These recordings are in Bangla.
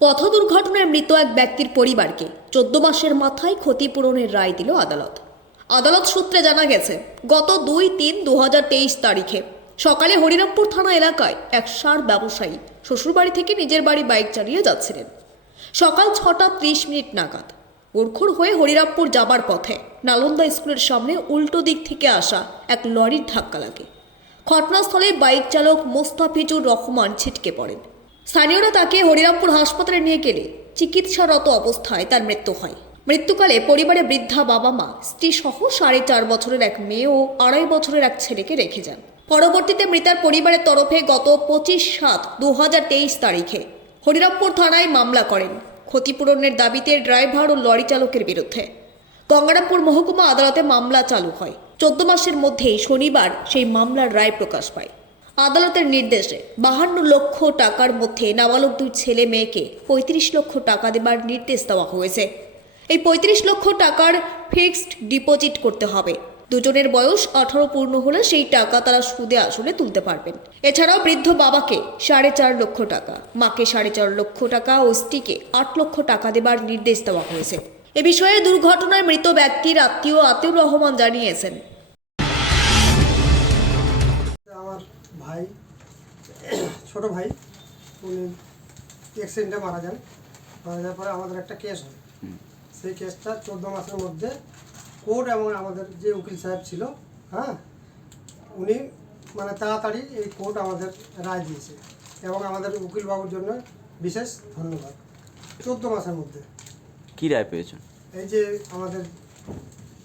পথ দুর্ঘটনায় মৃত এক ব্যক্তির পরিবারকে চোদ্দ মাসের মাথায় ক্ষতিপূরণের রায় দিল আদালত। আদালত সূত্রে জানা গেছে, গত দুই তিন দু তারিখে সকালে হরিরামপুর থানা এলাকায় এক সার ব্যবসায়ী শ্বশুরবাড়ি থেকে নিজের বাড়ি বাইক চালিয়ে যাচ্ছিলেন। সকাল ছটা ত্রিশ মিনিট নাগাদ উড়খুর হয়ে হরিরামপুর যাবার পথে নালন্দা স্কুলের সামনে উল্টো দিক থেকে আসা এক লরির ধাক্কা লাগে। ঘটনাস্থলে বাইক চালক মোস্তাফিজুর রহমান ছিটকে পড়েন। স্থানীয়রা তাকে হরিরামপুর হাসপাতালে নিয়ে গেলে চিকিৎসারত অবস্থায় তার মৃত্যু হয়। মৃত্যুকালে পরিবারে বৃদ্ধা বাবা মা, স্ত্রী সহ সাড়ে চার বছরের এক মেয়ে ও আড়াই বছরের এক ছেলেকে রেখে যান। পরবর্তীতে মৃতার পরিবারের তরফে গত পঁচিশ সাত দু তারিখে হরিরামপুর থানায় মামলা করেন। ক্ষতিপূরণের দাবিতে ড্রাইভার ও লরি চালকের বিরুদ্ধে। গঙ্গারামপুর মহকুমা আদালতে মামলা চালু হয়। চোদ্দ মাসের মধ্যেই শনিবার সেই মামলার রায় প্রকাশ পায়। আদালতের নির্দেশে বাহান্ন লক্ষ টাকার মধ্যে নাবালক দুই ছেলে মেয়েকে পঁয়ত্রিশ লক্ষ টাকা দেবার নির্দেশ দেওয়া হয়েছে। এই পঁয়ত্রিশ লক্ষ টাকার ফিক্সড ডিপোজিট করতে হবে। দুজনের বয়স আঠারো পূর্ণ হলে সেই টাকা তারা সুদে আসলে তুলতে পারবেন। এছাড়াও বৃদ্ধ বাবাকে সাড়ে চার লক্ষ টাকা, মাকে সাড়ে চার লক্ষ টাকা ও স্ত্রীকে আট লক্ষ টাকা দেবার নির্দেশ দেওয়া হয়েছে। এ বিষয়ে দুর্ঘটনায় মৃত ব্যক্তির আত্মীয় আতিউর রহমান জানিয়েছেন। ভাই ছোট ভাই উনি অ্যাক্সিডেন্টে মারা যান। মারা যাওয়ার পরে আমাদের একটা কেস হয়। সেই কেসটা চোদ্দ মাসের মধ্যে কোর্ট এবং আমাদের যে উকিল সাহেব ছিল হ্যাঁ উনি মানে তাড়াতাড়ি এই কোর্ট আমাদের রায় দিয়েছে এবং আমাদের উকিল উকিলবাবুর জন্য বিশেষ ধন্যবাদ। চোদ্দ মাসের মধ্যে। কি রায় পেয়েছেন? এই যে আমাদের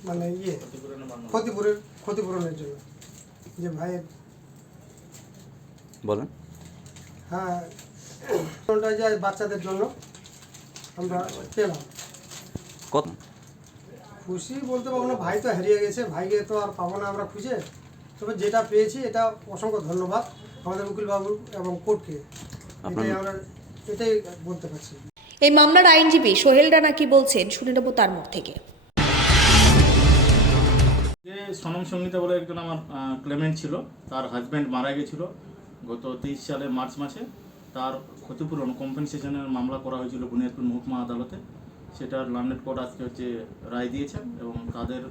মানে ইয়ে ক্ষতিপূরণ ক্ষতিপূরণের জন্য। যে ভাইয়ের বলেন। হ্যাঁ ওটা যে বাচ্চাদের জন্য। আমরা পেলাম। কত? খুশি বলতে পারব না ভাই তো হারিয়ে গেছে ভাইকে তো আর পাবো না আমরা খুঁজে। তবে যেটা পেয়েছি এটা অসংখ্য ধন্যবাদ আমাদের উকিলবাবু এবং কোর্টকে। এটাই আমরা এটাই বলতে পারছি। এই মামলার আইনজীবী সোহেল রানা কি বলছেন শুনে নেব তার মুখ থেকে। যে সনম সঙ্গীতা বলে একজন আমার ক্লেমেন্ট ছিল তার হাজব্যান্ড মারা গেছিল। গত তেইশ সালে মার্চ মাসে তার ক্ষতিপূরণ কম্পেনসেশনের মামলা করা হয়েছিল বুনিয়াদপুর মহকুমা আদালতে। সেটার লার্নেট কোর্ট আজকে হচ্ছে রায় দিয়েছেন এবং তাদের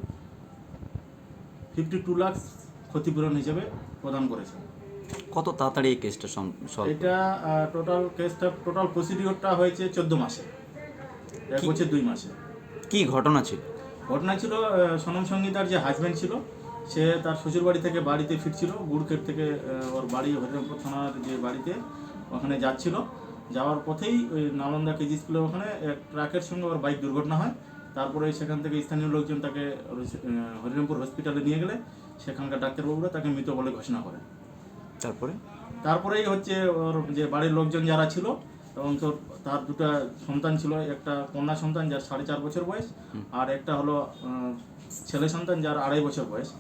ফিফটি টু লাখস ক্ষতিপূরণ হিসেবে প্রদান করেছেন। কত তাড়াতাড়ি এই কেসটা এটা টোটাল কেসটা টোটাল প্রসিডিওরটা হয়েছে চোদ্দ মাসে। এক বছর দুই মাসে। কি ঘটনা ছিল? ঘটনা ছিল সনম সঙ্গীতার যে হাজব্যান্ড ছিল সে তার শ্বশুর বাড়ি থেকে বাড়িতে ফিরছিল গুড়ক্ষেত থেকে ওর বাড়ি হরিরামপুর থানার যে বাড়িতে ওখানে যাচ্ছিল। যাওয়ার পথেই ওই নালন্দা কেজি স্কুলের ওখানে এক ট্রাকের সঙ্গে ওর বাইক দুর্ঘটনা হয়। তারপরে সেখান থেকে স্থানীয় লোকজন তাকে হরিরামপুর হসপিটালে নিয়ে গেলে। সেখানকার ডাক্তারবাবুরা তাকে মৃত বলে ঘোষণা করে। তারপরে? তারপরেই হচ্ছে ওর যে বাড়ির লোকজন যারা ছিল এবং তোর তার দুটো সন্তান ছিল একটা কন্যা সন্তান যার সাড়ে চার বছর বয়স আর একটা হলো ছেলে সন্তান যার আড়াই বছর বয়স।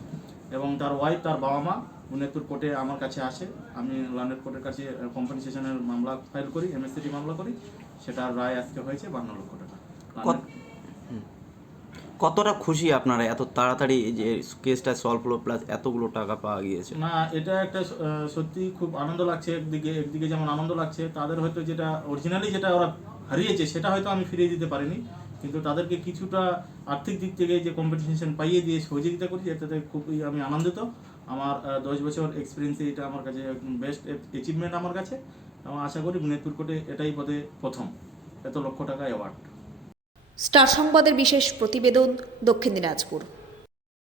এবং তার ওয়াইফ তার বাবা মা উনেতুর কোর্টে আমার কাছে আসে। আমি লান্ডের কোর্টের কাছে কম্পেনসেশনের মামলা ফাইল করি এমএসসিটি মামলা করি। সেটার রায় আজকে হয়েছে বান্ন লক্ষ টাকা। কতটা খুশি আপনারা? এত তাড়াতাড়ি যে কেসটা সলভ হলো প্লাস এতগুলো টাকা পাওয়া গিয়েছে। না এটা একটা সত্যি খুব আনন্দ লাগছে একদিকে একদিকে যেমন আনন্দ লাগছে তাদের হয়তো যেটা অরিজিনালি যেটা ওরা হারিয়েছে সেটা হয়তো আমি ফিরিয়ে দিতে পারিনি। কিন্তু তাদেরকে কিছুটা আর্থিক দিক থেকে যে কম্পেনসেশন পাইয়ে দিয়ে সহযোগিতা করি, এটাতে খুবই আমি আনন্দিত। আমার দশ বছর এক্সপিরিয়েন্সে এটা আমার কাছে বেস্ট অ্যাচিভমেন্ট আমার কাছে। আশা করি মেদিনীপুর কোর্টে এটাই পদে প্রথম। এত লক্ষ টাকা অ্যাওয়ার্ড স্টার সংবাদের বিশেষ প্রতিবেদন দক্ষিণ দিনাজপুর।